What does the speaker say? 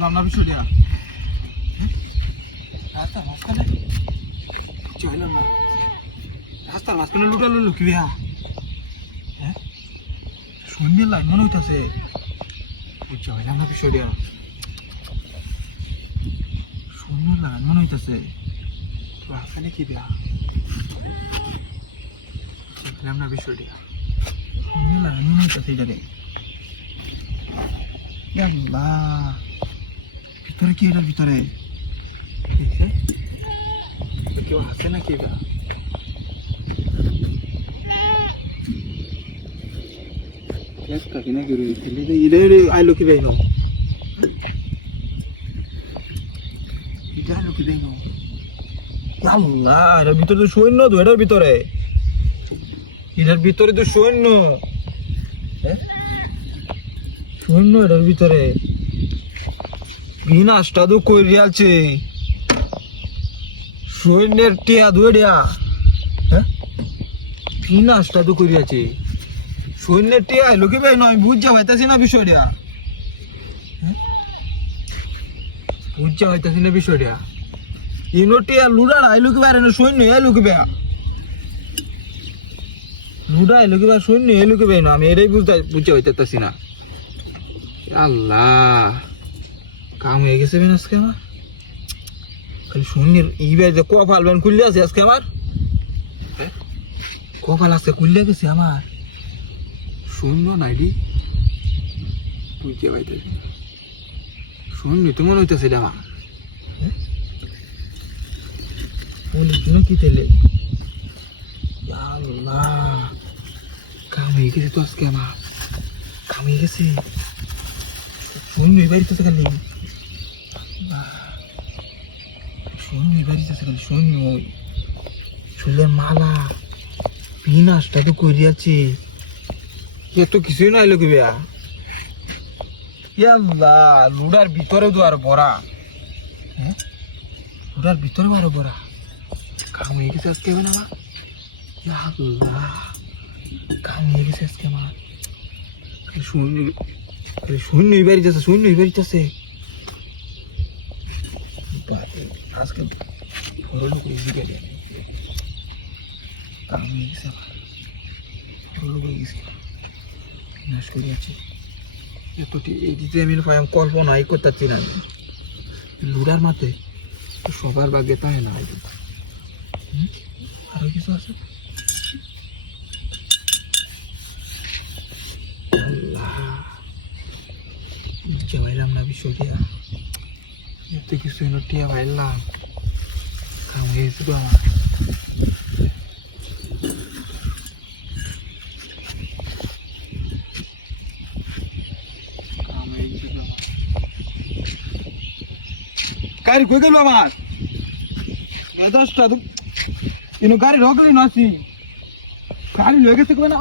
বিষয়টা। রাস্তার মাঝখানে? কিছু হইল না। রাস্তার মাঝখানে লুটালো লুকি বিয়া হ্যাঁ? সৈন্যের লাইন মনে হইতাছে। হইলাম না বিষয়টা। সৈন্যের লাইন মনে হইতাছে। আছে নাকি বিয়া বুঝলাম না বিষয়টা। সৈন্যের লাইন মনে হইতাছে এটাকে আল্লাহ। ভিতরে কি এটার ভিতরে? কেউ হাসে নাকি আইলো কি এটা আইলো কি আল্লাহ এটার ভিতরে তো সৈন্য তো এটার ভিতরে। এটার ভিতরে তো সৈন্য সৈন্য এটার ভিতরে। বিনাশটা তো সৈন্যের টিয়া দুইটা হ্যাঁ? বিনাশটা তো সৈন্যের টিয়া এলো কি ভাই? নয় না বিষয়টা। হ্যাঁ? না বিষয়টা। ইনো টিয়া লুডার আইলো কি না সৈন্য এলো কি ভাই? লুডা এলো কি ভাই? সৈন্য এলো কি ভাই? না, আমি এটাই বুঝতে বুঝা হইতাছি না। আল্লাহ। কাম হয়ে গেছে বেন আজকে আমার। খালি শূন্যের ইবার যে কপাল বেন খুললে আছে আজকে আমার? কপাল আজকে খুললে গেছে আমার। শূন্য নাইডি বুঝতে পাইতেছি না শূন্য তো মনে হইতেছে আমার। জন্য কি তেলে কাম হয়ে গেছে তো আজকে আমার। কাম হয়ে গেছে। শূন্য বাড়িতেছে খালি শূন্য বাড়িতেছে খালি শূন্য চুলের মালা পিনাসটা তো করিয়াছে। এত কিছুই নাই লোক বেয়া। ইয়াল্লা, লুডার ভিতরে তো আর বড়া। হ্যাঁ? লুডার ভিতরে আরও বড়া। কাম হয়ে গেছে আজকে না আমার। ইয়াল্লাহ কাম হয়ে গেছে আজকে আমার। খালি শূন্যই বাড়িতেছে শূন্যই বাড়িতেছে আজকে বড় লোক ইজি গাড়ি আমি। লোক গেছে নাশ করিয়াছে এতটি এই দিতে আমি পাইম কল্পনাই করতেছি না আমি লুডার মাতে সবার ভাগ্যে তাই না হয়তো হুম? আরও কিছু আছে? পারলাম না বিষয়টা এত কিছু হলো টিয়া পাইলাম কাম হয়ে গেছে তো আমার কাম হয়ে গেছে তো আমার। গাড়ি কই গেল আমার দশটা তো গাড়ি রকলি নাসি গাড়ি লয়ে গেছে কই না